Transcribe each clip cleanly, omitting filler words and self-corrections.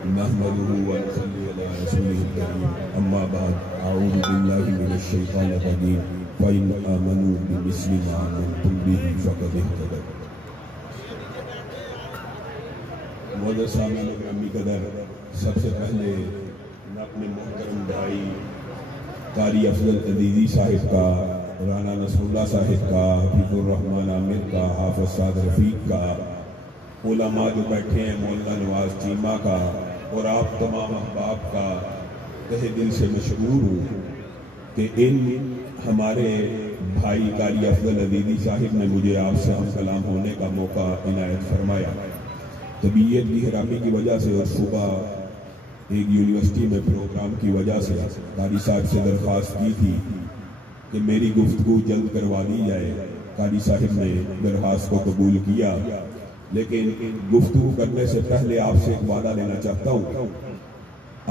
نحمده ونصلي على رسوله الكريم اما بعد اعوذ بالله من الشيطان الرجيم فإن آمنوا بمثل ما آمنتم به فقد اهتدوا۔ معزز سامعین گرامی قدر، سب سے پہلے میں اپنے محترم بھائی قاری افضل عزیزی صاحب کا، رانا نصر اللہ صاحب کا، حفیظ الرحمن عامر کا، حافظ سعد رفیق کا، علماء جو بیٹھے ہیں مولانا نواز چیمہ کا، اور آپ تمام احباب کا تہ دل سے مشکور ہوں کہ ان ہمارے بھائی قاری افضل عزیزی صاحب نے مجھے آپ سے ہم کلام ہونے کا موقع عنایت فرمایا۔ طبیعت کی حرامی کی وجہ سے اور صبح ایک یونیورسٹی میں پروگرام کی وجہ سے قاری صاحب سے درخواست کی تھی کہ میری گفتگو جلد کروا دی جائے۔ قاری صاحب نے درخواست کو قبول کیا، لیکن گفتگو کرنے سے پہلے آپ سے ایک وعدہ لینا چاہتا ہوں۔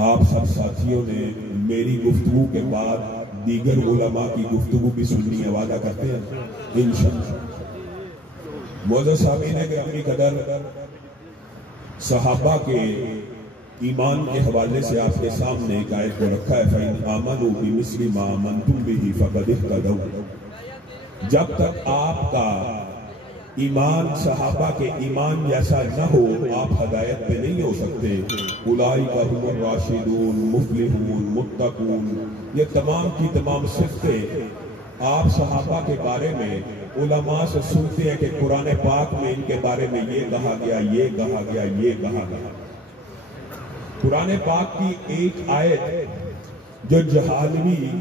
آپ سب ساتھیوں نے میری گفتگو کے بعد دیگر علماء کی گفتگو بھی سننی ہے، وعدہ کرتے ہیں انشاءاللہ۔ معزز سامعین گرامی قدر، صحابہ کے ایمان کے حوالے سے آپ کے سامنے ایک آیت کو رکھا ہے، فَإِنْ آمَنُوا بِمِثْلِ مَا آمَنْتُمْ بِهِ فَقَدِ اهْتَدَوْا۔ جب تک آپ کا ایمان صحابہ کے ایمان جیسا نہ ہو آپ ہدایت پہ نہیں ہو سکتے۔ اولئک ھم الراشدون مفلحون متقون، یہ تمام کی تمام صفتیں آپ صحابہ کے بارے میں علماء سے سنتے ہیں کہ قرآن پاک میں ان کے بارے میں یہ کہا گیا، یہ کہا گیا، یہ کہا گیا۔ قرآن پاک کی ایک آیت جو جہالوی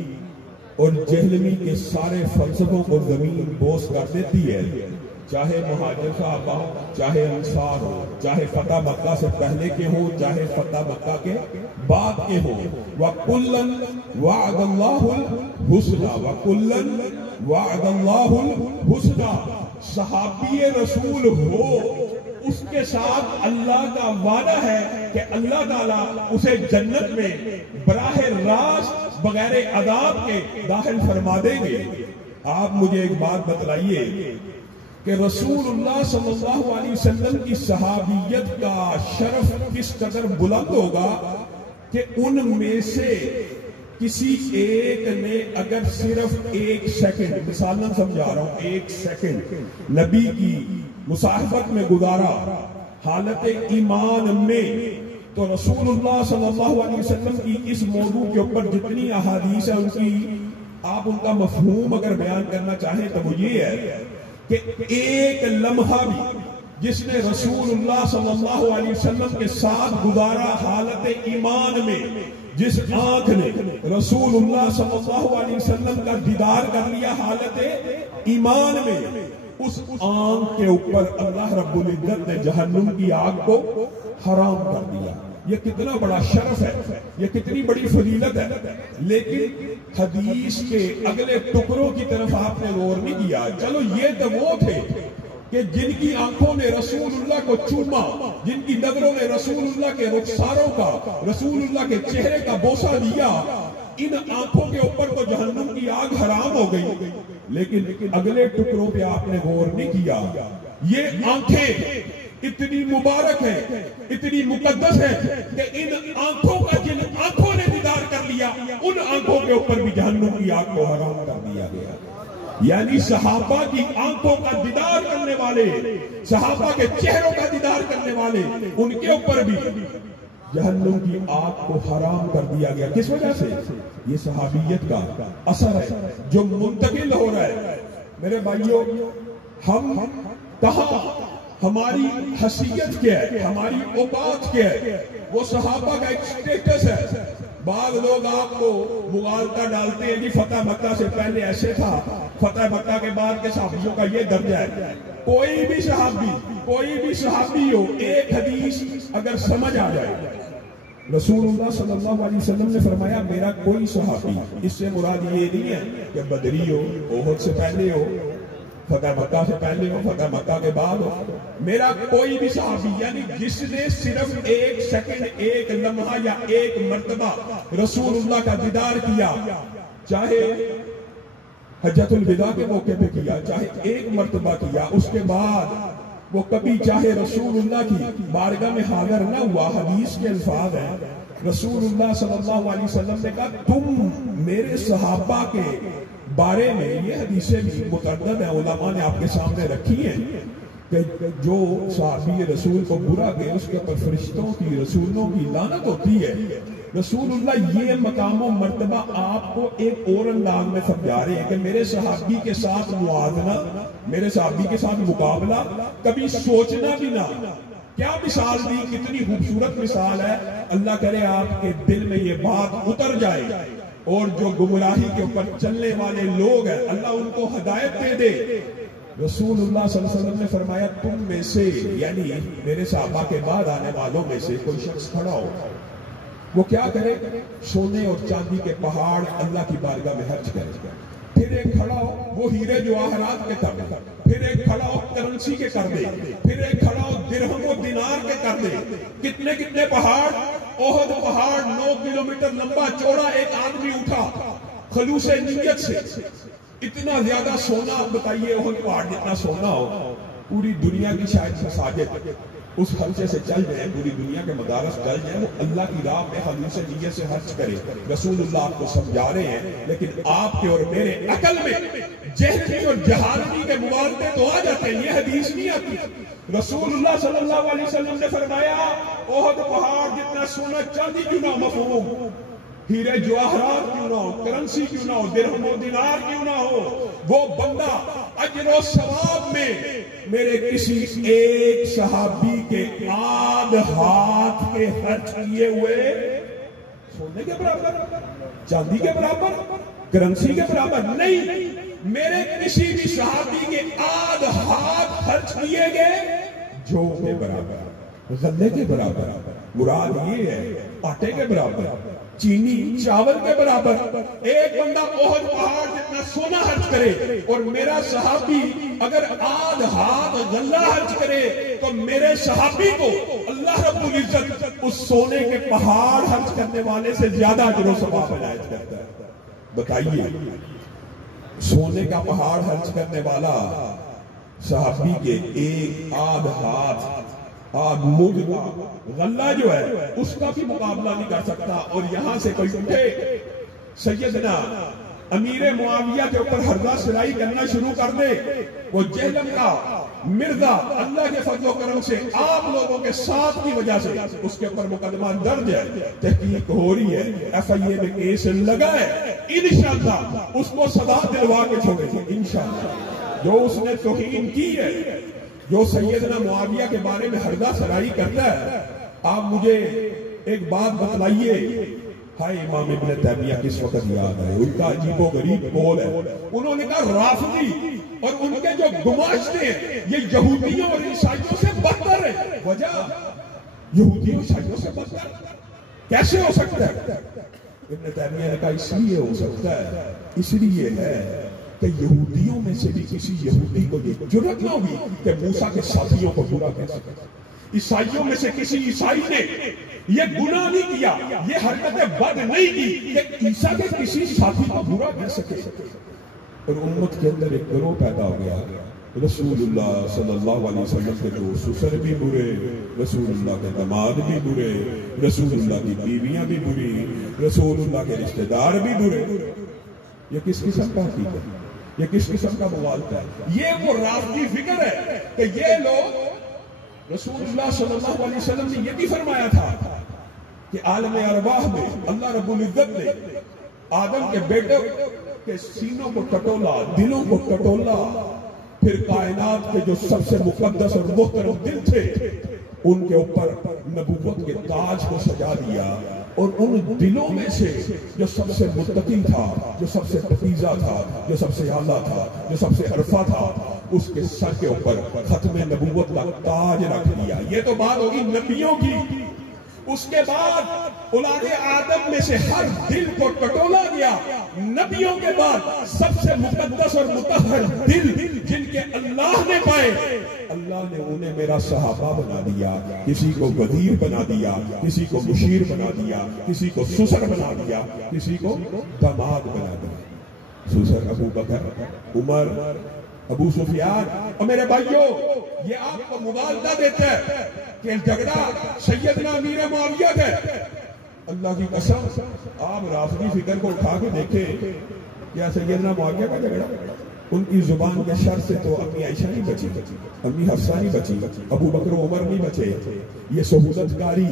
اور جہلوی کے سارے فلسفوں کو زمین بوس کر دیتی ہے، چاہے مہاجر صحابہ ہو، چاہے انصار ہو، چاہے فتح مکہ سے پہلے کے ہو، چاہے فتح مکہ کے بعد کے ہو، وَكُلًّا وَعَدَ اللَّهُ الْحُسْنَى وَكُلًّا وَعَدَ اللَّهُ الْحُسْنَى۔ صحابی رسول ہو، اس کے ساتھ اللہ کا وعدہ ہے کہ اللہ تعالیٰ اسے جنت میں براہ راست بغیر عذاب کے داخل فرما دیں گے۔ آپ مجھے ایک بات بتلائیے کہ رسول اللہ صلی اللہ علیہ وسلم کی صحابیت کا شرف کس قدر بلند ہوگا کہ ان میں سے کسی ایک نے اگر صرف ایک سیکنڈ، مثال نہ سمجھا رہا ہوں، ایک سیکنڈ نبی کی مصاحبت میں گزارا حالت ایمان میں، تو رسول اللہ صلی اللہ علیہ وسلم کی اس موضوع کے اوپر جتنی احادیث ہیں ان کی آپ ان کا مفہوم اگر بیان کرنا چاہیں تو وہ یہ ہے کہ ایک لمحہ بھی جس نے رسول اللہ صلی اللہ علیہ وسلم کے ساتھ گزارا حالت ایمان میں، جس آنکھ نے رسول اللہ صلی اللہ علیہ وسلم کا دیدار کر لیا حالت ایمان میں، اس آنکھ کے اوپر اللہ رب العزت نے جہنم کی آگ کو حرام کر دیا۔ یہ کتنا بڑا شرف ہے، یہ کتنی بڑی فضیلت ہے، لیکن حدیث کے اگلے ٹکڑوں کی طرف آپ نے غور نہیں کیا۔ چلو یہ تو وہ تھے کہ جن کی آنکھوں نے رسول اللہ کو چوما، جن کی نظروں نے رسول اللہ کے رخساروں کا، رسول اللہ کے چہرے کا بوسہ دیا، ان آنکھوں کے اوپر تو جہنم کی آگ حرام ہو گئی، لیکن اگلے ٹکڑوں پہ آپ نے غور نہیں کیا۔ یہ آنکھیں اتنی مبارک ہیں، اتنی مقدس ہیں کہ ان آنکھوں کا جن آنکھوں نے دیدار کر لیا، ان آنکھوں کے اوپر بھی جہنم کی آگ کو حرام کر دیا گیا۔ یعنی صحابہ کی آنکھوں کا دیدار کرنے والے، صحابہ کے چہروں کا دیدار کرنے والے، ان کے اوپر بھی جہنم کی آگ کو حرام کر دیا گیا۔ کس وجہ سے؟ یہ صحابیت کا اثر ہے جو منتقل ہو رہا ہے۔ میرے بھائیوں، ہم کہاں، ہماری حیثیت کیا ہے، ہماری اوقات کیا ہے، وہ صحابہ کا ایک سٹیٹس ہے۔ بعض لوگ آپ کو مغالطہ ڈالتے ہیں کہ فتح مکہ سے پہلے ایسے تھا، فتح مکہ کے بعد کے صحابیوں کا یہ درجہ ہے۔ کوئی بھی صحابی ہو، ایک حدیث اگر سمجھ آ جائے، رسول اللہ صلی اللہ علیہ وسلم نے فرمایا میرا کوئی صحابی، اس سے مراد یہ نہیں ہے کہ بدری ہو، احد سے پہلے ہو، فتح مکہ سے پہلے ہو، فتح مکہ کے بعد ہو، میرا کوئی بھی صحابی، یعنی جس نے صرف ایک سیکنڈ، ایک لمحہ یا ایک مرتبہ رسول اللہ کا دیدار کیا، چاہے حجۃ الوداع کے موقع پہ کیا، چاہے ایک مرتبہ کیا، اس کے بعد وہ کبھی چاہے رسول اللہ کی بارگاہ میں حاضر نہ ہوا. حدیث کے الفاظ ہیں، رسول اللہ صلی اللہ علیہ وسلم نے کہا تم میرے صحابہ کے بارے میں، یہ حدیثیں بھی متعدد ہیں، علماء نے آپ کے سامنے رکھی ہیں، کہ جو صحابی رسول کو برا گئے اس کے اوپر فرشتوں کی، رسولوں کی لعنت ہوتی ہے. رسول اللہ یہ مقام و مرتبہ آپ کو ایک اور انداز میں سمجھا رہے ہیں کہ میرے صحابی کے ساتھ موازنہ، میرے صحابی کے ساتھ مقابلہ کبھی سوچنا بھی نہ. کیا مثال دی، کتنی خوبصورت مثال ہے. اللہ کرے آپ کے دل میں یہ بات اتر جائے، اور جو گمراہی کے اوپر چلنے والے لوگ ہیں اللہ ان کو ہدایت دے دے. رسول اللہ صلی اللہ علیہ وسلم نے فرمایا تم میں سے، یعنی میرے صحابہ کے بعد آنے والوں میں سے کوئی شخص کھڑا ہو، وہ کیا کرے؟ سونے اور چاندی کے پہاڑ اللہ کی بارگاہ میں خرچ کرے. پھر ایک کھڑا ہو وہ ہیرے جواہرات کے کر دے، پھر ایک کھڑا ہو کرنسی کے کر دے، پھر ایک کھڑا ہو درہم و دینار کے کر دے. کتنے کتنے پہاڑ! احد پہاڑ 9 کلومیٹر لمبا چوڑا ایک آدمی اٹھا خلوص نیت سے. اتنا زیادہ سونا، آپ بتائیے احد پہاڑ جتنا سونا ہو، پوری دنیا کی شاید مساجد اس خرچے سے چل جائیں، پوری دنیا کے مدارس چل جائیں، وہ اللہ کی راہ میں خلوص نیت سے خرچ کرے. رسول اللہ آپ کو سمجھا رہے ہیں، لیکن آپ کے اور میرے عقل میں جہلی اور جہالتی کے موالدے تو آ جاتے ہیں. یہ حدیث نہیں آتی. رسول اللہ صلی اللہ علیہ وسلم نے فرمایا احد پہاڑ جتنا سونا چاندی کیوں نہ، مفہوم ہیرے جواہرات کیوں نہ ہو، کرنسی کیوں نہ ہو، درہم و دینار کیوں نہ ہو، وہ بندہ اجر و ثواب میں میرے کسی ایک صحابی کے آدھ ہاتھ کے خرچ کیے ہوئے سونے کے برابر، چاندی کے برابر، کرنسی کے برابر نہیں، میرے کسی بھی صحابی کے آدھ ہاتھ خرچ کیے گئے جو کے برابر، غلے کے برابر. مراد یہ ہے آٹے کے برابر، چینی چاول کے برابر. ایک بندہ احد پہاڑ جتنا سونا خرچ کرے اور میرا صحابی اگر آدھ ہاتھ غلہ خرچ کرے تو میرے صحابی کو اللہ رب العزت اس سونے کے پہاڑ خرچ کرنے والے سے زیادہ اجر و ثواب عنایت کرتا ہے. بتائیے سونے کا پہاڑ خرچ کرنے والا صحابی کے ایک آدھ ہاتھ آدھ مد کا غلہ جو ہے اس کا بھی مقابلہ نہیں کر سکتا. اور یہاں سے کوئی اٹھے سیدنا امیر معاویہ کے اوپر ہردہ سرائی کرنا شروع کر دے، وہ جہلم کا مرزا اللہ کے فضل و کرم سے آپ لوگوں کے ساتھ کی وجہ سے اس کے اوپر مقدمہ درج ہے، تحقیق ہو رہی ہے، ایف آئی اے میں کیس لگا ہے. انشاءاللہ اس کو سزا دلوا کے چھوڑے گے انشاءاللہ. جو اس نے توہین کی ہے، جو سیدنا معاویہ کے بارے میں ہردہ سرائی کرتا ہے، آپ مجھے ایک بات بتلائیے. ہائے امام ابن تیمیہ کس وقت یاد آئے، ان کا عجیب و غریب قول ہے. انہوں نے کہا رافضی اور ان کے جو گماشتے ہیں یہ یہودیوں اور عیسائیوں سے بدتر ہے. وجہ یہودیوں عیسائیوں سے بدتر کیسے ہو سکتا ہے؟ ابن تیمیہ نے کہا اس لیے ہو سکتا ہے، اس لیے ہے کہ یہودیوں میں سے بھی کسی یہودی کو یہ جرأت نہ ہوگی کہ موسیٰ کے ساتھیوں کو برا کہہ سکے. عیسائیوں میں سے کسی عیسائی نے یہ گناہ نہیں کیا، یہ حرکت بد نہیں کی کہ عیسیٰ کے کسی ساتھی کو برا کہہ سکے. اور امت کے اندر ایک گروہ پیدا ہو گیا، رسول اللہ صلی اللہ علیہ وسلم کے دو سسر بھی برے، رسول اللہ کے داماد بھی برے، رسول اللہ کی بیویاں بھی بری، رسول اللہ کے رشتہ دار بھی برے. یہ کس قسم کا عقیدہ ہے؟ یہ کس قسم کا مغالطہ ہے؟ یہ وہ رافضی فکر ہے کہ یہ لوگ، رسول اللہ صلی اللہ علیہ وسلم نے یہ بھی فرمایا تھا کہ عالم ارواح میں اللہ رب العزت نے آدم کے بیٹے کے سینوں کو ٹٹولا، دلوں کو ٹٹولا، پھر کائنات کے جو سب سے مقدس اور محترم دل تھے ان کے اوپر نبوت کے تاج کو سجا دیا، اور ان دلوں میں سے جو سب سے متقی تھا، جو سب سے پاکیزہ تھا، جو سب سے اعلیٰ تھا، جو سب سے عرفہ تھا، اس کے سر کے اوپر ختم نبوت کا تاج رکھ دیا. یہ تو بات ہوگی نبیوں کی. اس کے بعد اولاد آدم میں سے ہر دل کو ٹٹولا گیا. نبیوں کے بعد سب سے مقدس اور مطہر دل جن کے اللہ نے پائے، اللہ نے انہیں میرا صحابہ بنا دیا، کسی کو وزیر بنا دیا، کسی کو مشیر بنا دیا، کسی کو سسر بنا دیا، کسی کو داماد بنا دیا. سسر ابو بکر، عمر، ابو سفیان اور میرے بھائیوں یہ آپ کو مبالغہ دیتا ہے کہ جھگڑا سیدنا امیر معاویہ کا ہے. اللہ کی قسم آپ رافضی فکر کو اٹھا کے دیکھیں کیا سیدنا معاویہ کا جھگڑا؟ ان کی زبان کے شر سے تو امی عائشہ نہیں بچی, امی حفصہ نہیں بچی, ابو بکر و عمر نہیں بچے. یہ سہولت کاری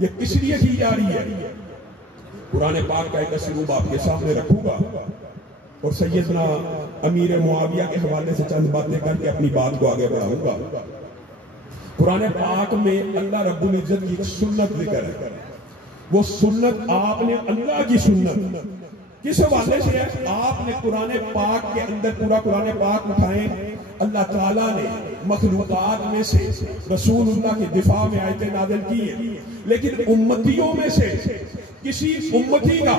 یہ کس لیے کی جا رہی ہے؟ قرآن پاک کا ایک اسلوب آپ کے سامنے رکھوں گا اور سیدنا امیر معاویہ کے حوالے سے چند باتیں کر کے اپنی بات کو آگے بڑھاؤں گا. قرآن پاک میں اللہ رب العزت کی ایک سنت ذکر ہے. وہ سنت آپ نے اللہ کی سنت کس حوالے سے ہے؟ آپ نے قرآن پاک کے اندر پورا قرآن پاک اٹھائیں, اللہ تعالیٰ نے مخلوقات میں سے رسول اللہ کے دفاع میں آیتیں نازل کی ہیں, لیکن امتیوں میں سے کسی امتی کا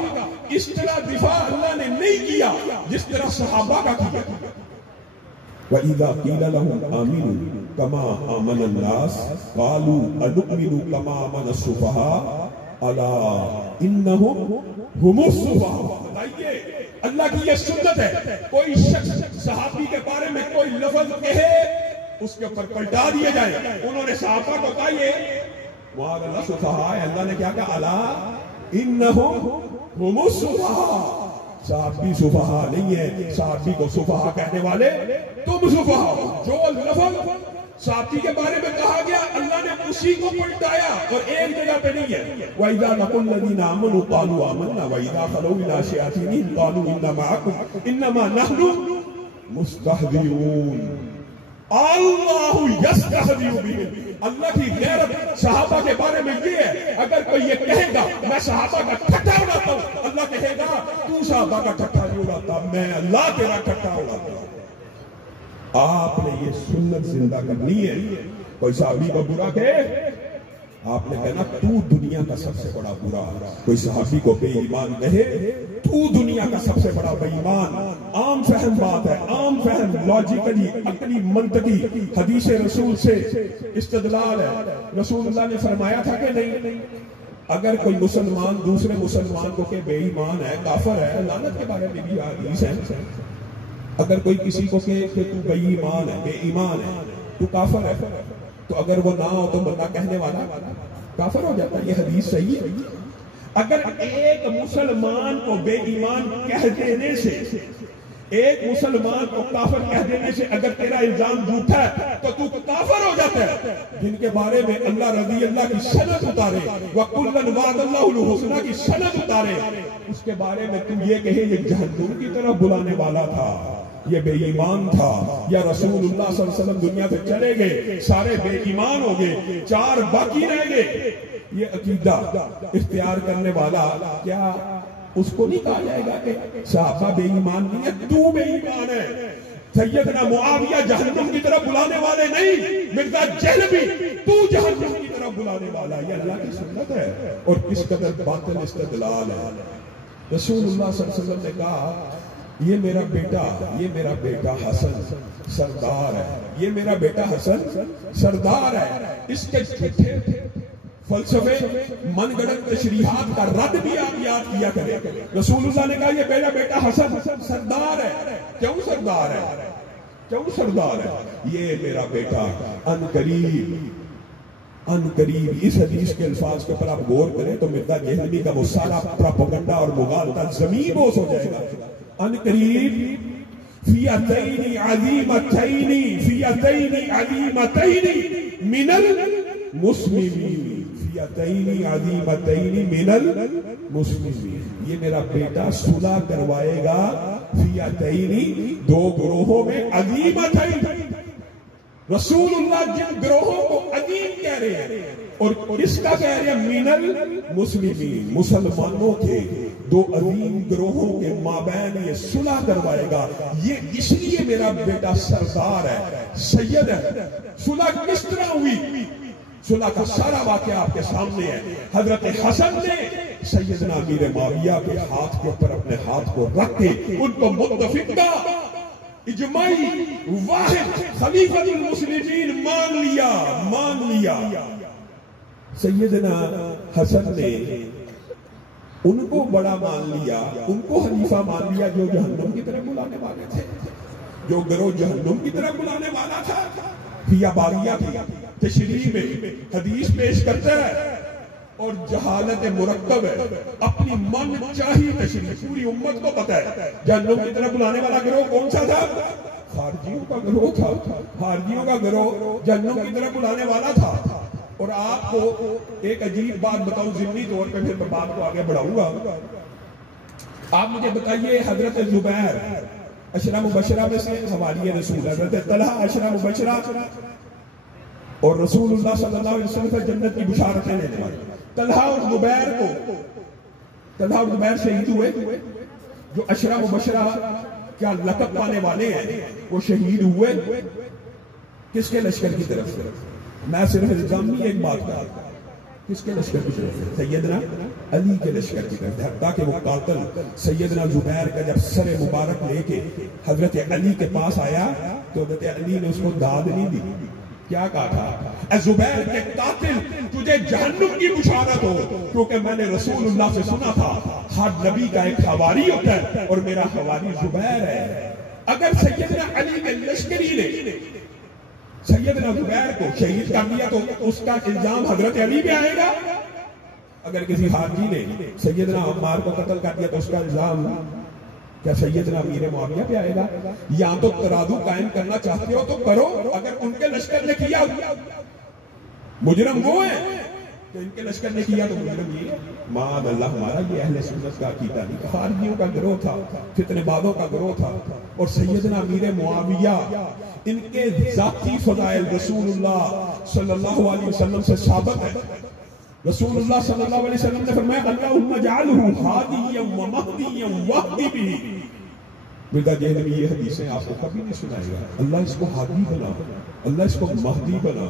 اس طرح دفاع اللہ نے نہیں کیا جس طرح صحابہ کا کیا. وَإِذَا قِيلَ لَهُمْ آمِنُوا كَمَا آمَنَ النَّاسُ قَالُوا أَنُؤْمِنُ كَمَا آمَنَ السُّفَهَاءُ أَلَا إِنَّهُمْ هُمُ السُّفَهَاءُ. بتائیے اللہ کی یہ سنت ہے, کوئی شخص صحابی کے بارے میں کوئی لفظ کہے اس کے اوپر پلٹا دیے جائیں. انہوں نے صحابہ کو کہا یہ وہاں اللہ سفہاء, اللہ نے کیا کہا الا انہم ہم السفہاء. صحابی سفہاء نہیں ہے, صحابی کو سفہاء کہنے والے تم سفہاء ہو. جو لفظ صحابی کے بارے میں کہا گیا اللہ نے اسی کو پلٹایا اور ایک جگہ پہ نہیں ہے. وَإِذَا لَقُوا الَّذِينَ آمَنُوا قَالُوا آمَنَّا وَإِذَا خَلَوْا إِلَىٰ شَيَاطِينِهِمْ قَالُوا إِنَّا مَعَكُمْ إِنَّمَا نَحْنُ مُسْتَهْزِئُونَ. اللہ یستہزئ بہم. اللہ کی غیرت صحابہ کے بارے میں یہ ہے, اگر کوئی یہ کہے گا میں صحابہ کا ٹھٹھا اڑاتا ہوں, اللہ کہے گا تو صحابہ کا ٹھٹھا نہیں اڑاتا, میں اللہ تیرا ٹھٹھا اڑاتا ہوں. آپ نے یہ سنت زندہ کرنی ہے. کوئی صحابی کو برا کہے آپ نے کہنا تو دنیا کا سب سے بڑا برا. کوئی صحابی کو بے ایمان کہے تو دنیا کا سب سے بڑا بے ایمان. عام فہم بات ہے, عام فہم, لاجیکلی, عقلی, منطقی, حدیث رسول سے استدلال ہے. رسول اللہ نے فرمایا تھا کہ نہیں اگر کوئی مسلمان دوسرے مسلمان کو کہ بے ایمان ہے, کافر ہے, لعنت کے بارے میں بھی حدیث ہے. اگر کوئی کسی کو کہ تو بے ایمان ہے, بے ایمان ہے, تو کافر ہے, تو اگر وہ نہ ہو تو بندہ کہنے والا کافر ہو جاتا ہے. یہ حدیث صحیح ہے. اگر ایک مسلمان کو بے ایمان کہہ دینے سے, ایک مسلمان کو کافر کہہ دینے سے اگر تیرا الزام جھوٹا ہے تو تو کافر ہو جاتا ہے. جن کے بارے میں اللہ رضی اللہ کی سند اتارے, وَكُلًّا وَعَدَ اللَّهُ الْحُسْنَىٰ کی سند اتارے, اس کے بارے میں تم یہ کہے یہ جہنم کی طرف بلانے والا تھا, یہ بے ایمان تھا, یا رسول اللہ صلی اللہ علیہ وسلم دنیا سے چلے گئے سارے بے ایمان ہو گئے, 4 باقی رہ گئے. یہ عقیدہ اختیار کرنے والا کیا اس کو نہیں کہا جائے گا کہ صحابہ بے ایمان نہیں ہے, تو بے ایمان ہے. سیدنا معاویہ جہنم کی طرف بلانے والے نہیں, مرزا جہلوی تو جہنم کی طرف بلانے والا. یہ اللہ کی سنت ہے اور کس قدر باطل استدلال ہے. رسول اللہ صلی اللہ علیہ وسلم نے کہا یہ میرا بیٹا حسن سردار ہے, یہ میرا بیٹا حسن سردار ہے. اس کے جھوٹے فلسفے من گڑت تشریحات کا رد بھی آپ یاد کیا کریں. رسول اللہ نے کہا یہ میرا بیٹا حسن سردار ہے. کیوں سردار ہے؟ کیوں سردار ہے؟ یہ میرا بیٹا ان قریب اس حدیث کے الفاظ کے پر آپ غور کریں تو مرزا جہلوی کا وہ سارا پراپگنڈا اور مغالطہ زمین بوس ہو جائے گا. ان قریب فیعتین عظیمتین من المسلمین, فیعتین عظیمتین من المسلمین. یہ میرا بیٹا صلح کروائے گا فیعتین 2 گروہوں میں عظیمتین. رسول اللہ جن گروہوں کو عظیم کہہ رہے ہیں اور اس کا کہہ رہے ہیں من المسلمین, مسلمانوں کے 2 عظیم گروہوں کے مابین یہ صلح کروائے گا. یہ اس لیے میرا بیٹا سردار ہے, سید ہے. صلح کس طرح ہوئی؟ صلح کا سارا واقعہ آپ کے سامنے ہے. حضرت حسن نے سیدنا امیر معاویہ کے ہاتھ کے اوپر اپنے ہاتھ کو رکھ کے ان کو متفق کا اجماعی واحد خلیفۃ المسلمین مان لیا. سیدنا حسن نے ان کو بڑا مان لیا, ان کو خلیفہ مان لیا جو جہنم کی طرف بلانے والے تھے. جو گروہ جہنم کی طرف بلانے والا تھا، فی باغیہ کی تشریح میں حدیث پیش کرتا ہے اور جہالت مرکب ہے، اپنی من چاہی تشریح، پوری امت کو پتہ ہے جہنم کی طرف بلانے والا گروہ کون سا تھا؟ خارجیوں کا گروہ تھا، خارجیوں کا گروہ جہنم کی طرف بلانے والا تھا۔ اور آپ کو ایک عجیب بات بتاؤں ضمنی طور پہ، پھر میں بات کو آگے بڑھاؤں گا۔ آپ مجھے بتائیے، حضرت زبیر عشرہ مبشرہ میں سے حوالی رسول، حضرت طلحہ عشرہ مبشرہ اور رسول اللہ صلی اللہ علیہ وسلم پر جنت کی بشارتیں لینے والے، طلحہ اور زبیر شہید ہوئے۔ جو عشرہ مبشرہ کیا لقب پانے والے ہیں وہ شہید ہوئے کس کے لشکر کی طرف سے؟ میں صرف الزامی ایک بات کر رہا ہوں، کس کے لشکر کی طرف سے؟ سیدنا علی کے لشکر کی طرف سے۔ حتیٰ کہ وہ قاتل سیدنا زبیر کا جب سر مبارک لے کے حضرت علی کے پاس آیا تو حضرت علی نے اس کو داد نہیں دی، کیا کہا تھا؟ اے زبیر کے قاتل، تجھے جہنم کی بشارت ہو، کیونکہ میں نے رسول اللہ سے سنا تھا ہر نبی کا ایک حواری ہوتا ہے اور میرا حواری زبیر ہے۔ اگر سیدنا علی کے لشکری نے سیدنا زبیر کو شہید کر دیا تو اس کا الزام حضرت علی پہ آئے گا، اگر کسی خارجی نے سیدنا عمار کو قتل کر دیا تو اس کا الزام کیا سیدنا امیر معاویہ پہ آئے گا؟ یا تو ترازو قائم کرنا چاہتے ہو تو کرو، اگر ان کے لشکر نے کیا مجرم وہ ہیں، تو ان کے لشکر نے کیا تو مجرم یہ ہے۔ معاذ اللہ، ہمارا یہ اہل سنت کا عقیدہ نہیں، خارجیوں کا گروہ تھا، فتنہ بازوں کا گروہ تھا۔ اور سیدنا امیر معاویہ، ان کے ذاتی فضائل رسول اللہ صلی اللہ علیہ وسلم سے ثابت ہے۔ رسول اللہ صلی اللہ علیہ وسلم نے فرمایا اللہم اجعلہ ہادیا و مہدیا واہدی بہ۔ مرزا دہلوی یہ حدیثیں آپ کو کبھی نہیں سنائے گا، اللہ اس کو ہادی بنا، اللہ اس کو مہدی بنا،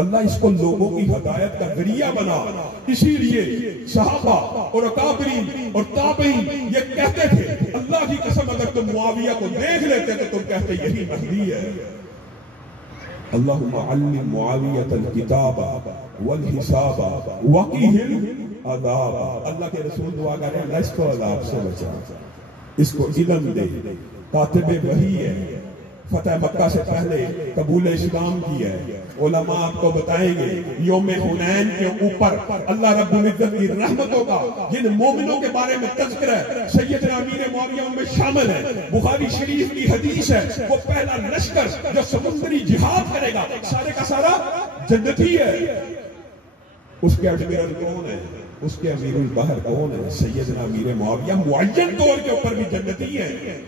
اللہ اس کو لوگوں کی ہدایت کا ذریعہ بنا۔ اسی لیے صحابہ اور اکابرین اور تابعین یہ کہتے تھے، اللہ کی قسم اگر تم معاویہ کو دیکھ لیتے تو تم کہتے یہی مہدی ہے۔ اللہم علم معاویۃ الکتاب والحساب وقیہ العذاب۔ اللہ کے رسول دعا کر رہے ہیں اللہ اس کو عذاب سے بچا، اس کو علم دے، کاتب وحی ہے، فتح مکہ سے پہلے قبول اسلام کی ہے۔ علماء آپ کو بتائیں گے یوم حنین کے اوپر اللہ رب العزت کی رحمتوں کا جن مومنوں کے بارے میں تذکرہ ہے سیدنا امیر معاویہ ان میں شامل ہے۔ بخاری شریف کی حدیث ہے وہ پہلا لشکر جو سمندری جہاد کرے گا سارے کا سارا جنتی ہے۔ اس کے اڈمیرل کون ہے؟ اس کے امیر البحر کون ہے؟ سیدنا امیر معاویہ معین طور کے اوپر بھی جنتی ہے۔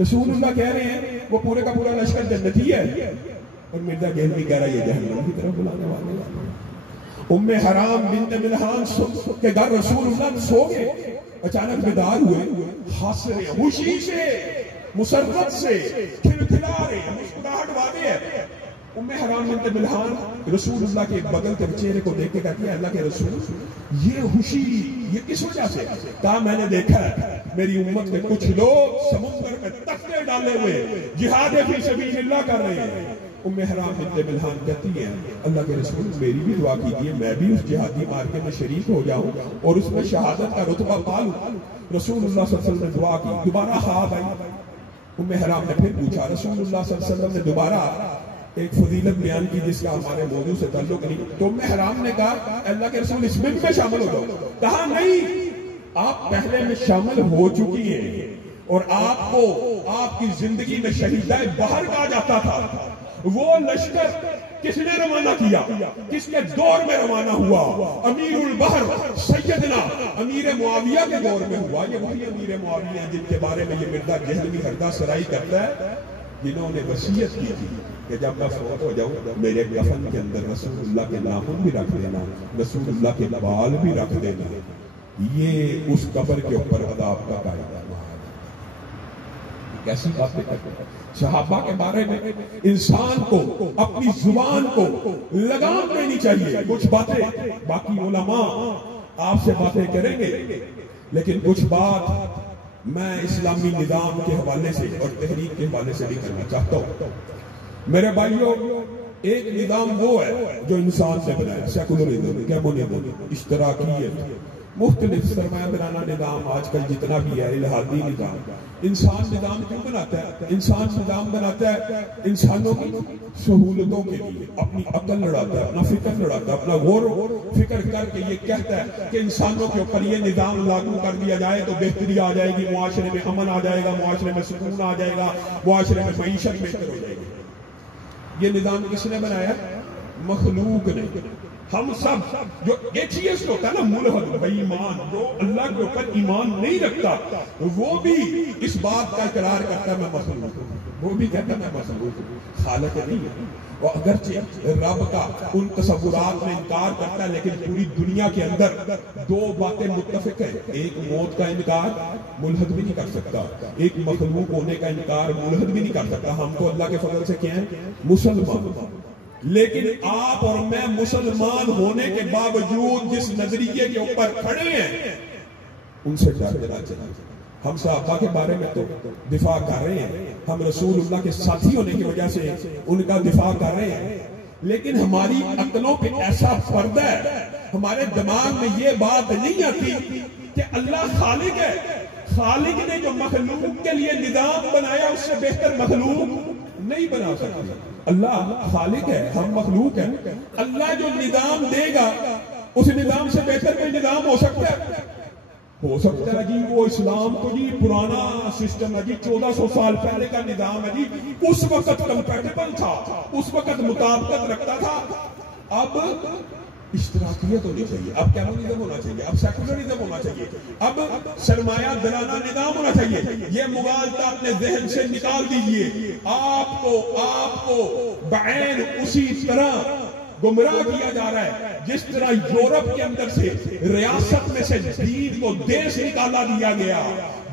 رسول اللہ کہہ رہے ہیں وہ پورے کا پورا لشکر جنتی ہے، اور مرزا دہلوی کہہ رہا ہے یہ جہنم کی طرف بلانے والے۔ ام حرام بنت ملحان کے گھر رسول اللہ سو گئے، اچانک بیدار ہوئے، ہنس رہے ہیں خوشی سے، مسرت سے، کھلکھلا رہے ہیں، مسکراہٹ والے ہیں۔ ام حرام بنت ملحان رسول اللہ کے بغل کے چہرے کو دیکھ کے کہتی ہے اللہ کے رسول یہ خوشی یہ کس وجہ سے؟ کہا میں نے دیکھا ہے میری امت میں کچھ لوگ سمندر میں تختے ڈالے ہوئے جہاد فی سبیل اللہ کر رہے ہیں۔ ام حرام بنت ملحان کہتی ہیں اللہ کے رسول میری بھی دعا کیجیے میں بھی اس جہادی مارکے میں شریک ہو جاؤں اور اس میں شہادت کا رتبہ پالوں۔ رسول اللہ صلی اللہ علیہ وسلم نے دعا کی، دوبارہ خواب آئی۔ ام حرام نے پھر پوچھا، رسول اللہ صلی اللہ علیہ وسلم نے دوبارہ ایک فضیلت بیان کی جس کا ہمارے موضوع سے تعلق نہیں، تو ام حرام نے کہا اللہ کے رسول اس میں شامل ہو جاؤ۔ کہا نہیں، آپ پہلے میں شامل ہو چکی ہیں اور آپ کو آپ کی زندگی میں شہیدہ بہر کہا جاتا تھا۔ وہ لشکر کس نے روانہ کیا؟ کس کے دور میں روانہ ہوا؟ امیر البحر سیدنا امیر معاویہ کے دور میں ہوا۔ یہ وہی امیر معاویہ ہیں جن کے بارے میں یہ مرزا دہلوی ہردہ سرائی کرتا ہے، جنہوں نے وصیت کی تھی کہ جب میں فوت ہو جاؤں میرے کفن کے اندر رسول اللہ کے ناخن بھی رکھ دینا، رسول اللہ کے بال بھی رکھ دینا۔ یہ اس قبر کے اوپر عذاب کا قاعدہ ہے۔ کیسی باتیں کرتے ہیں صحابہ کے بارے میں؟ انسان کو اپنی زبان کو لگام دینی چاہیے۔ کچھ باتیں باقی علماء آپ سے باتیں کریں گے، لیکن کچھ بات میں اسلامی نظام کے حوالے سے اور تحریک کے حوالے سے بھی کرنا چاہتا ہوں۔ میرے بھائیوں، ایک نظام وہ ہے جو انسان سے بنا ہے، سیکولرزم، کمیونزم، اشتراکیت، مختلف سرمایہ دارانہ نظام آج کل جتنا بھی ہے، الہادی نظام، انسان نظام کیوں بناتا ہے؟ انسان نظام بناتا ہے انسانوں کی سہولتوں کے لیے، اپنی عقل لڑاتا ہے، اپنا فکر لڑاتا ہے، اپنا غور و فکر کر کے یہ کہتا ہے کہ انسانوں کے اوپر یہ نظام لاگو کر دیا جائے تو بہتری آ جائے گی، معاشرے میں امن آ جائے گا، معاشرے میں سکون آ جائے گا، معاشرے میں معیشت بہتر ہو جائے گی۔ یہ نظام کس نے بنایا؟ مخلوق نے۔ ہم سب جو ایتھیسٹ ہوتا ہے نا، ملحد بے ایمان، جو اللہ کے اوپر ایمان نہیں رکھتا، وہ بھی اس بات کا اقرار کرتا ہے میں مخلوق ہوں، وہ بھی کہتا ہے میں مخلوق ہوں، خالق نہیں ہے۔ اور اگرچہ رب کا ان تصورات میں انکار کرتا ہے، لیکن پوری دنیا کے اندر دو باتیں متفق ہیں، ایک موت کا انکار ملحد بھی نہیں کر سکتا، ایک مخلوق ہونے کا انکار ملحد بھی نہیں کر سکتا۔ ہم تو اللہ کے فضل سے کیا ہیں؟ مسلمان۔ لیکن آپ اور میں مسلمان ہونے کے باوجود جس نظریے کے اوپر کھڑے ہیں ان سے ڈر دینا چاہیے۔ ہم صحابہ کے بارے میں تو دفاع کر رہے ہیں، ہم رسول اللہ کے ساتھی ہونے کی وجہ سے ان کا دفاع کر رہے ہیں، لیکن ہماری عقلوں پہ ایسا پردہ ہے، ہمارے دماغ میں یہ بات نہیں آتی کہ اللہ خالق ہے، خالق نے جو مخلوق کے لیے نظام بنایا اس سے بہتر مخلوق نہیں بنا سکتا۔ اللہ خالق ہے، ہم مخلوق ہیں، اللہ جو نظام دے گا اس نظام سے بہتر کوئی نظام ہو سکتا ہے؟ ہو سکتا ہے جی وہ اسلام تو جی پرانا سسٹم ہے جی، 1400 سال پہلے کا نظام ہے جی، اس وقت کمپیٹیبل تھا، اس وقت مطابقت رکھتا تھا۔ اب اشتراکیت ہونی چاہیے، اب کمیونزم ہونا چاہیے، اب سیکولرزم ہونا چاہیے، اب سرمایہ دارانہ نظام ہونا چاہیے۔ یہ مغالطہ اپنے ذہن سے نکال دیجئے۔ آپ کو بعین اسی طرح گمراہ کیا جا رہا ہے جس طرح یورپ کے اندر سے ریاست میں سے دین کو دیش نکالا دیا گیا،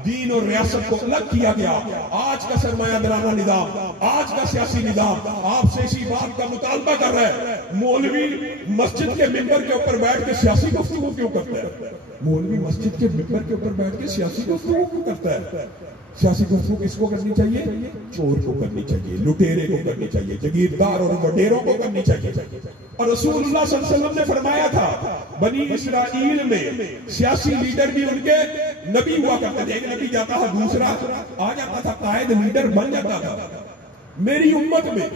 دین اور ریاست کو الگ کیا گیا۔ آج کا سرمایہ دارانہ نظام، آج کا سیاسی نظام آپ سے اسی بات کا مطالبہ کر رہا ہے۔ مولوی مسجد کے ممبر کے اوپر بیٹھ کے سیاسی گفتگو کیوں کرتا ہے؟ مولوی مسجد کے ممبر کے اوپر بیٹھ کے سیاسی گفتگو کیوں کرتا ہے؟ سیاسی گفتگو کس کو کرنی چاہیے؟ چور کو کرنی چاہیے، لٹیرے کو کرنی چاہیے، جگیردار اور وڈیروں کو کرنی چاہیے۔ اور رسول اللہ صلی اللہ علیہ وسلم نے فرمایا تھا بنی اسرائیل میں سیاسی لیڈر بھی ان کے نبی ہوا کرتے تھے، ایک نبی جاتا تھا دوسرا آ جاتا تھا، قائد لیڈر بن جاتا تھا۔ میری امت میں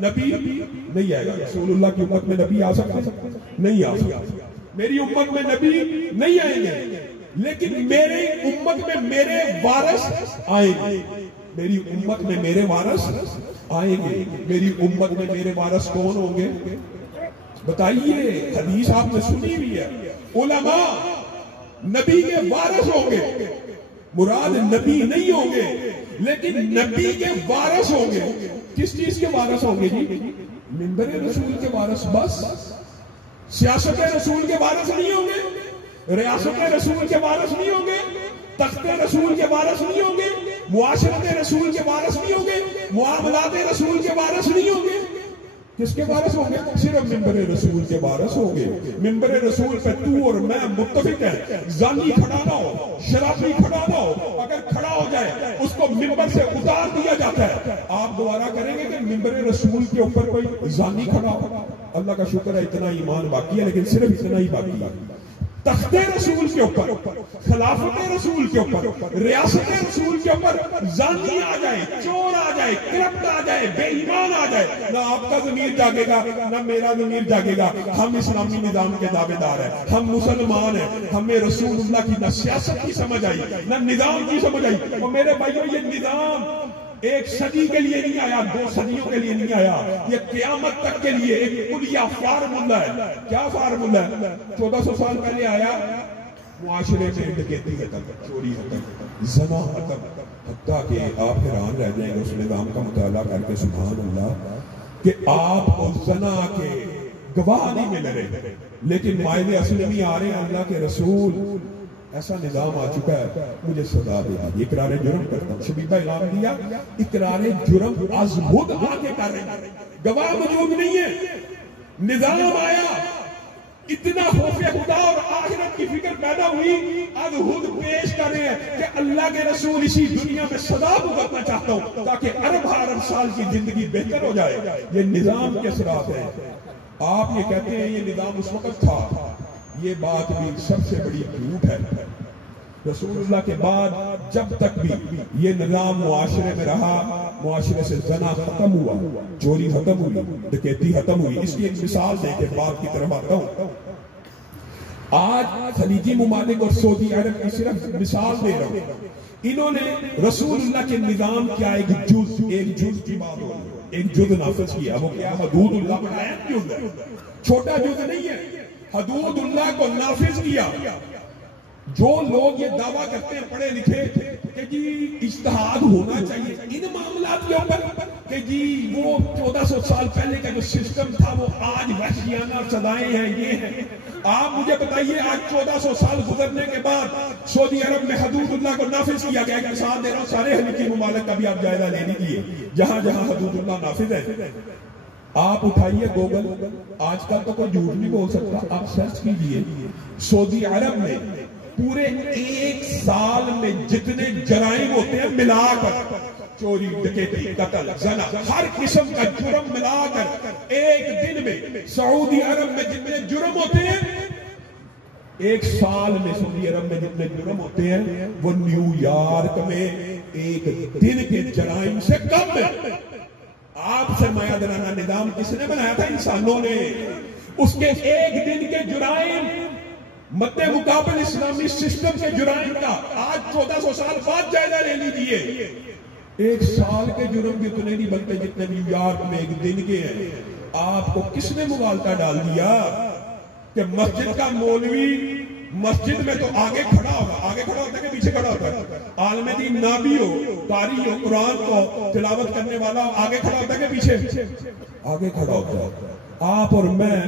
نبی نہیں آئے گا، رسول اللہ کی امت میں نبی آ سکتا نہیں آ سکتا، میری امت میں نبی نہیں آئیں گے، لیکن میری امت میں میرے وارث آئیں گے، میری امت میں میرے وارث آئیں گے۔ میری امت میں میرے وارث کون ہوں گے بتائیے؟ حدیث آپ نے سنی بھی ہے، علماء نبی کے وارث ہوں گے، مراد نبی نہیں ہوں گے لیکن نبی کے وارث ہوں گے۔ کس چیز کے وارث ہوں گے جی؟ منبر رسول کے وارث، بس۔ سیاست رسول کے وارث نہیں ہوں گے، ریاست رسول کے وارث نہیں ہوں گے، تخت رسول کے وارث نہیں ہوں گے، معاشرت رسول کے وارث نہیں ہوں گے، معاملات رسول کے وارث نہیں ہوں گے۔ کس کے وارث ہوں گے؟ صرف منبر رسول کے وارث ہوں گے۔ منبر رسول پہ تو اور میں متفق ہیں، زانی کھڑا نہ ہو، شرابی کھڑا نہ ہو، اگر کھڑا ہو جائے اس کو منبر سے اتار دیا جاتا ہے۔ آپ دوبارہ کریں گے کہ منبر رسول کے اوپر کوئی زانی کھڑا ہو؟ اللہ کا شکر ہے اتنا ایمان باقی ہے، لیکن صرف اتنا ہی باقی ہے۔ تخت رسول کے اوپر، خلافت رسول کے اوپر، ریاست رسول کے اوپر زانی آ جائے، چور آ جائے، کرپٹ آ جائے، بے ایمان آ جائے، نہ آپ کا ضمیر جاگے گا نہ میرا ضمیر جاگے گا۔ ہم اسلامی نظام کے دعوے دار ہیں، ہم مسلمان ہیں، ہمیں رسول اللہ کی نہ سیاست کی سمجھ آئی نہ نظام کی سمجھ آئی۔ اور میرے بھائیوں یہ نظام ایک صدی کے لیے نہیں آیا، 2 صدیوں کے لیے نہیں آیا، یہ قیامت تک کے لیے ایک کلیہ فارمولہ ہے۔ کیا فارمولہ ہے؟ 1400 سال پہلے آیا، معاشرے میں ڈکیتی ختم، چوری ختم، زنا ختم، حتیٰ کہ آپ حیران رہ جائیں گے اس نظام کا مطالعہ کر کے، سبحان اللہ، کہ آپ کو زنا کے گواہ نہیں مل رہے، لیکن مائد اسلمی آ رہے ہیں، اللہ کے رسول ایسا نظام آ چکا ہے، مجھے سزا دے دی، اقرار جرم کرتا ہوں۔ شبیبہ اعلان دیا، اقرار جرم از خود آ کے کر رہے ہیں، گواہ موجود نہیں ہے، نظام آیا، اتنا خوف خدا اور آخرت کی فکر پیدا ہوئی، از خود پیش کر رہے ہیں کہ اللہ کے رسول اسی دنیا میں سزا بھگتنا چاہتا ہوں تاکہ ارب سال کی زندگی بہتر ہو جائے۔ یہ نظام کے اثرات ہیں۔ آپ یہ کہتے ہیں یہ نظام اس وقت تھا، یہ بات بھی سب سے بڑی جھوٹ ہے. رسول اللہ کے بعد جب تک بھی یہ نظام معاشرے میں رہا، معاشرے سے زنا ختم ہوا، چوری ختم ہوئی، ڈکیتی ختم ہوئی. اس کی ایک مثال دے کے بات کی طرف آتا ہوں. آج خلیجی ممالک اور سعودی عرب کی صرف مثال دے رہا ہوں. انہوں نے رسول اللہ کے نظام کیا ایک جز کی بات ہو رہی ہے، ایک جز نافذ کیا. وہ کیا؟ حدود اللہ کا اہم جز ہے، چھوٹا جز نہیں ہے. حدود اللہ کو نافذ کیا. جو لوگ یہ دعویٰ کرتے ہیں پڑھے لکھے کہ جی اجتہاد ہونا چاہیے ان معاملات کے اوپر، کہ جی وہ 1400 سال پہلے کا جو سسٹم تھا وہ آج وحشیانہ سزائیں ہیں، یہ ہیں. آپ مجھے بتائیے آج 1400 سال گزرنے کے بعد سعودی عرب میں حدود اللہ کو نافذ کیا گیا. ایک مثال دے رہا ہوں، سارے خلیجی ممالک کا بھی آپ جائزہ لے لیجیے جہاں جہاں حدود اللہ نافذ ہے. آپ اٹھائیے گوگل، آج کل تو کوئی جھوٹ نہیں بول سکتا، آپ سرچ کیجئے سعودی عرب میں پورے ایک سال میں جتنے جرائم ہوتے ہیں ملا کر، چوری ڈکیتی قتل زنا ہر قسم کا جرم ملا کر ایک دن میں سعودی عرب میں جتنے جرم ہوتے ہیں، ایک سال میں سعودی عرب میں جتنے جرم ہوتے ہیں وہ نیو یارک میں ایک دن کے جرائم سے کم ہے. آپ سرمایہ دارانہ نظام کس نے بنایا تھا؟ انسانوں نے. اس کے ایک دن کے جرائم مد مقابل اسلامی سسٹم کے جرائم کا آج 1400 سال بعد جائزہ لے لیجئے. ایک سال کے جرم جتنے نہیں بنتے جتنے نیو یارک میں ایک دن کے ہیں. آپ کو کس نے مغالطہ ڈال دیا کہ مسجد کا مولوی مسجد میں تو آگے کھڑا ہوگا، آگے کھڑا ہوتا ہے کہ پیچھے کھڑا ہوتا ہے؟ عالم دین نہ بھی ہو، قاری ہو، قرآن کو تلاوت کرنے والا آگے کھڑا ہوتا ہے کہ پیچھے؟ آگے کھڑا ہوتا ہے. آپ اور میں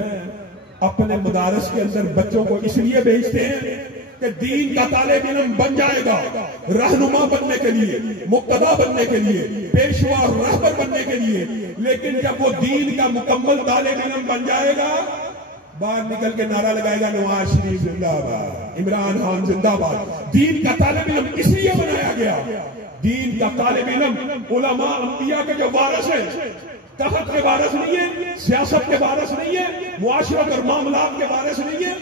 اپنے مدارس کے اندر بچوں کو اس لیے بھیجتے ہیں کہ دین کا طالب علم بن جائے گا، رہنما بننے کے لیے، مقتدا بننے کے لیے، پیشوا اور رہبر بننے کے لیے. لیکن جب وہ دین کا مکمل طالب علم بن جائے گا، باہر نکل کے نعرہ لگائے گا نواز شریف زندہ باد، عمران خان زندہ باد. دین کا طالب علم اس لیے بنایا گیا. دین کا طالب علم علماء انبیاء کے جو وارث ہیں، تخت کے وارث نہیں ہے، سیاست کے وارث نہیں ہے، معاشرت اور معاملات کے وارث نہیں ہے.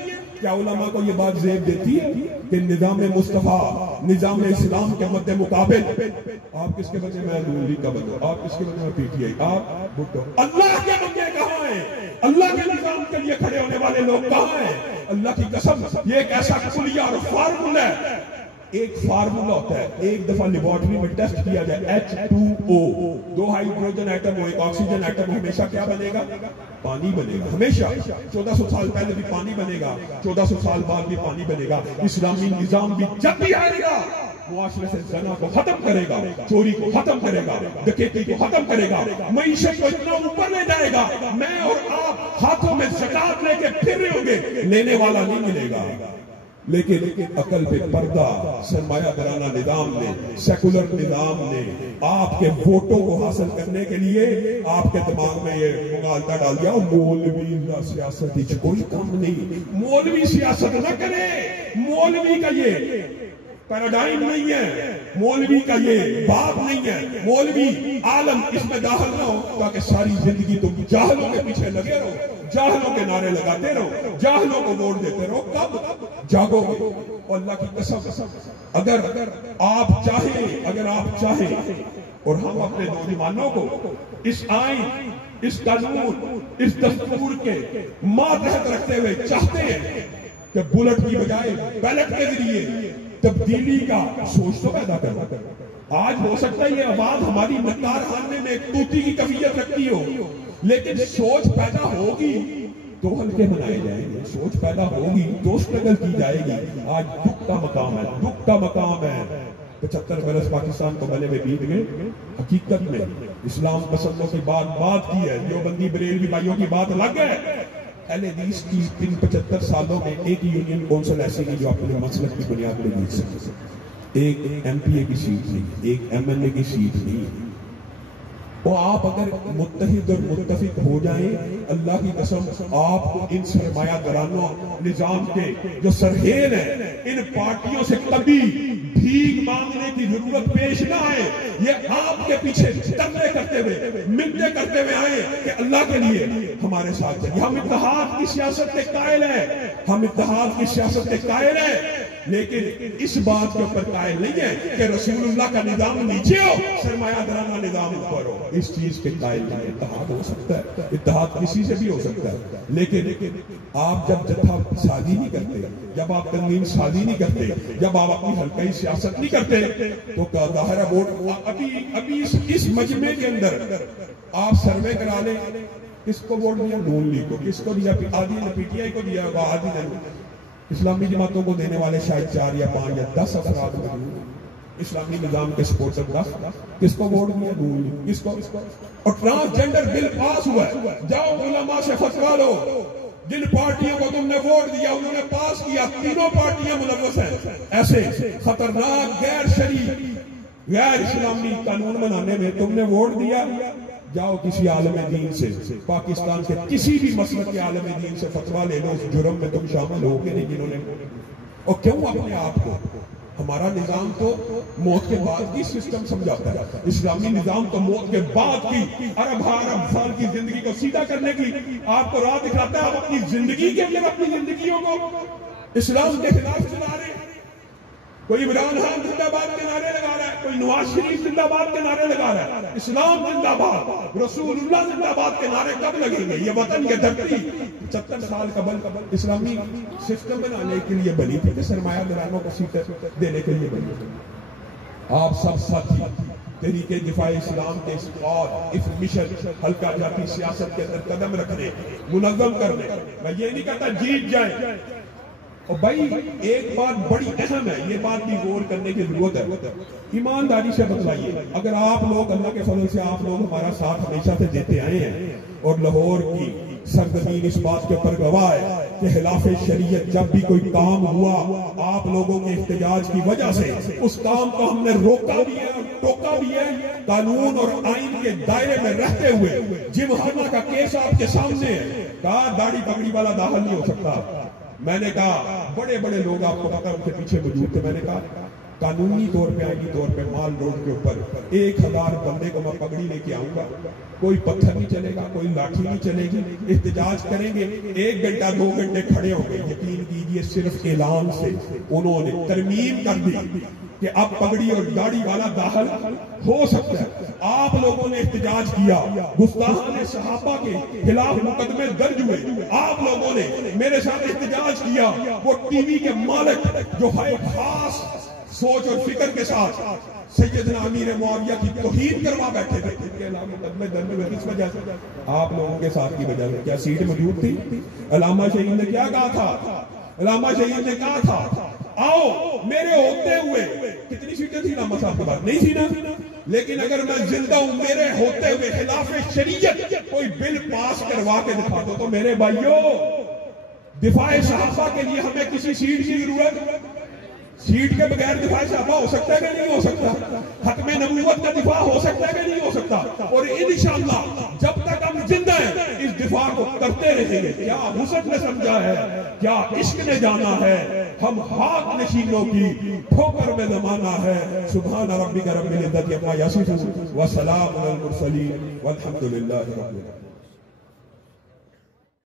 کیا علماء کو یہ بات زیب دیتی ہے کہ نظام مصطفیٰ، نظام اسلام کے مد مقابل آپ کس کے بچے؟ میں نون لیگ کا بندہ. آپ کس کے بچے؟ میں پی ٹی آئی. آپ بھٹو. اللہ کے بندے کہاں ہیں؟ اللہ کے نظام کے لیے کھڑے ہونے والے لوگ کہاں ہیں؟ اللہ کی قسم یہ ایک ایسا کلیہ اور فارمولا ہے. ایک فارمولا ہوتا ہے، ایک دفعہ لیبارٹری میں ٹیسٹ کیا جائے H2O، 2 ہائیڈروجن ایٹم ہو، ایک آکسیجن ایٹم ہو، ہمیشہ کیا بنے گا؟ پانی بنے گا. ہمیشہ 1400 سال پہلے بھی پانی بنے گا، 1400 سال بعد بھی پانی بنے گا. اسلامی نظام بھی جب بھی آئے گا معاشرے سے زنا کو ختم کرے گا، چوری کو ختم کرے گا، ڈکیتی کو ختم کرے گا، معیشت کو اتنا اوپر لے جائے گا. میں اور آپ ہاتھوں میں زکات لے کے پھر رہے ہوں گے، لینے والا نہیں ملے گا. لیکن عقل پہ پردہ سرمایہ دارانہ نظام نے، سیکولر نظام نے آپ کے ووٹوں کو حاصل کرنے کے لیے آپ کے دماغ میں یہ مغالطہ ڈال دیا مولوی سیاست ہی کوئی کام نہیں. مولوی سیاست نہ کرے. مولوی کا یہ پیراڈائم نہیں ہے، مولوی کا یہ باب نہیں ہے. مولوی عالم اس میں داخل نہ ہو تاکہ ساری زندگی تم جاہلوں کے پیچھے لگے رہو، جاہلوں کے نعرے لگاتے رہو، جاہلوں کو ووٹ دیتے رہو. کب جاگو گے؟ اور اللہ کی قسم اگر آپ چاہیں اور ہم اپنے نوجوانوں کو اس آئین، اس قانون، اس دستور کے ماتحت رکھتے ہوئے چاہتے ہیں کہ بلٹ کی بجائے بیلٹ کے ذریعے تبدیلی کا سوچ تو پیدا کرنا. آج ہو سکتا ہے یہ آواز ہماری نکار خانے میں ایک توتی کی کیفیت رکھتی ہو، لیکن سوچ پیدا ہوگی تو حلقے بنائے جائیں گے. سوچ پیدا ہوگی تو اسٹرگل کی جائے گی. آج دکھ کا مقام ہے، دکھ کا مقام ہے. 75 برس پاکستان کو گلے میں بیٹھ گئے. حقیقت میں اسلام پسندوں کی بات کی ہے، دیوبندی بریلوی بھائیوں کی بات الگ ہے. اہل حدیث کی 75 سالوں میں ایک یونین کونسل ایسی نہیں جو اپنے مسلک کی بنیاد پر جیت سکے. ایک ایم پی اے کی سیٹ نہیں، ایک ایم ایل اے کی سیٹ نہیں. وہ آپ اگر متحد اور متفق ہو جائیں، اللہ کی قسم آپ کو ان سرمایہ دارانوں نظام کے جو سرحیل ہیں ان پارٹیوں سے کبھی بھیک مانگنے کی ضرورت پیش نہ آئے. یہ آپ کے پیچھے ترنے کرتے ہوئے منتیں کرتے ہوئے آئے کہ اللہ کے لیے ہمارے ساتھ چلیے. ہم اتحاد کی سیاست کے قائل ہیں, ہم اتحاد کی سیاست کے قائل ہیں, لیکن اس بات کے اوپر قائل نہیں ہے کہ رسول اللہ کا نظام نیچے ہو, سرمایہ دارانہ نظام اوپر ہو. اس چیز کے قائل نہیں. اتحاد ہو سکتا ہے, اتحاد کسی سے بھی ہو سکتا ہے, لیکن آپ جب جتھا سازی نہیں کرتے, جب آپ تنظیم سازی نہیں کرتے, جب آپ اپنی حلقائی سیاست نہیں کرتے, تو ظاہر ووٹ ابھی اس مجمع کے اندر آپ سروے کرا لیں کس کو ووٹ دیا, نون لیگ کو, کس کو دیا, آدھی نے پی ٹی آئی کو دیا, آدھی نے اسلامی جماعتوں کو دینے والے شاید 4 یا 5 یا 10 افراد موجود ہیں. اسلامی نظام کے سپورٹر 10, کس کو ووٹ دیا, نون لیگ, کس کو. اور ٹرانسجنڈر بل پاس ہوا ہے, جاؤ علماء سے فتویٰ لو, جن پارٹیوں کو تم نے ووٹ دیا انہوں نے پاس کیا, تینوں پارٹیاں ملوث ہیں ایسے خطرناک غیر شرعی غیر اسلامی قانون بنانے میں. تم نے ووٹ دیا, جاؤ کسی عالم دین سے, پاکستان کے کسی بھی مسلک کے عالم دین سے فتویٰ لے لو, اس جرم میں تم شامل ہو کے نہیں جنہوں نے. اور کیوں اپنے آپ کو, ہمارا نظام تو موت کے بعد کی سسٹم سمجھاتا ہے, اسلامی نظام تو موت کے بعد کی ارب سال کی زندگی کو سیدھا کرنے کی آپ کو راہ دکھاتا ہے. آپ اپنی زندگی کے اندر اپنی زندگیوں کو اسلام کے خلاف چلا رہے ہیں. کوئی عمران خان زندہ باد کے نعرے لگا رہا ہے, کوئی نواز شریف زندہ باد کے نعرے لگا رہا ہے. اسلام زندہ باد, رسول اللہ زندہ باد کے نعرے کب لگیں گے؟ یہ وطن کے دھرتی 75 سال قبل اسلامی سسٹم بنانے کے لیے بنی تھی کہ سرمایہ دارانوں کو سیٹیں دینے کے لیے بنی تھی. آپ سب ساتھی طریقے دفاع اسلام کے اس مشن حلقہ جاتی سیاست کے اندر قدم رکھنے, منظم کرنے. میں یہ نہیں کہتا جیت جائیں, اور بھائی ایک بات بڑی اہم ہے, یہ بات بھی غور کرنے کی ضرورت ہے. ایمانداری سے بتلائیے, اگر آپ لوگ اللہ کے فضل سے آپ لوگ ہمارا ساتھ ہمیشہ سے دیتے آئے ہیں, اور لاہور کی سرزمین اس بات کے اوپر گواہ ہے کہ خلاف شریعت جب بھی کوئی کام ہوا آپ لوگوں کے احتجاج کی وجہ سے اس کام کو ہم نے روکا بھی ہے اور ٹوکا بھی ہے. قانون اور آئین کے دائرے میں رہتے ہوئے جمہانہ کا کیس آپ کے سامنے ہے, کہا داڑھی پگڑی والا داخل نہیں ہو سکتا. میں نے کہا بڑے بڑے لوگ آپ کو پتہ ان کے پیچھے موجود تھے, میں نے کہا قانونی طور پہ آئینی طور پہ مال روڈ کے اوپر 1000 بندے کو میں پگڑی لے کے آؤں گا, کوئی پتھر نہیں چلے گا, کوئی لاٹھی نہیں چلے گی, احتجاج کریں گے, 1 گھنٹہ 2 گھنٹے کھڑے ہوں گے. یقین کیجئے صرف اعلان سے انہوں نے ترمیم کر دی کہ اب پگڑی اور داڑھی والا داخل ہو سکتا ہے. آپ لوگوں نے احتجاج کیا, گستاخان صحابہ کے خلاف مقدمے درج ہوئے, آپ لوگوں نے میرے ساتھ احتجاج کیا. وہ ٹی وی کے مالک جو ہے خاص سوچ اور فکر کے ساتھ سیدنا امیر معاویہ کی توہین کروا بیٹھے تھے, ان کے علاوہ مقدمے درج ہوئے کس وجہ سے؟ آپ لوگوں کے ساتھ کی وجہ سے. کیا سیٹ موجود تھی؟ علامہ شہید نے کیا کہا تھا؟ علامہ شہید نے کہا تھا آؤ میرے ہوتے ہوئے, کتنی سیٹیں تھی علامہ صاحب کے بعد؟ نہیں تھی نا, لیکن اگر میں زندہ ہوں میرے ہوتے ہوئے خلاف شریعت کوئی بل پاس کروا کے دکھا دو تو میرے بھائیوں دفاع صحابہ کے لیے ہمیں کسی سیٹ کی ضرورت, سیٹ کے بغیر دفاع صحابہ ہو سکتا ہے کہ نہیں ہو سکتا؟ ختم نبوت کا دفاع ہو سکتا ہے کہ نہیں ہو سکتا؟ اور انشاءاللہ جب تک ہم زندہ ہیں اس دفاع کو کرتے رہیں گے. کیا حسن نے سمجھا ہے, کیا عشق نے جانا ہے, ہم ہاتھ نشینوں کی ٹھوکر میں زمانہ ہے. سبحان ربک رب العزت عما یصفون وسلام علی المرسلین والحمد للہ رب العالمین.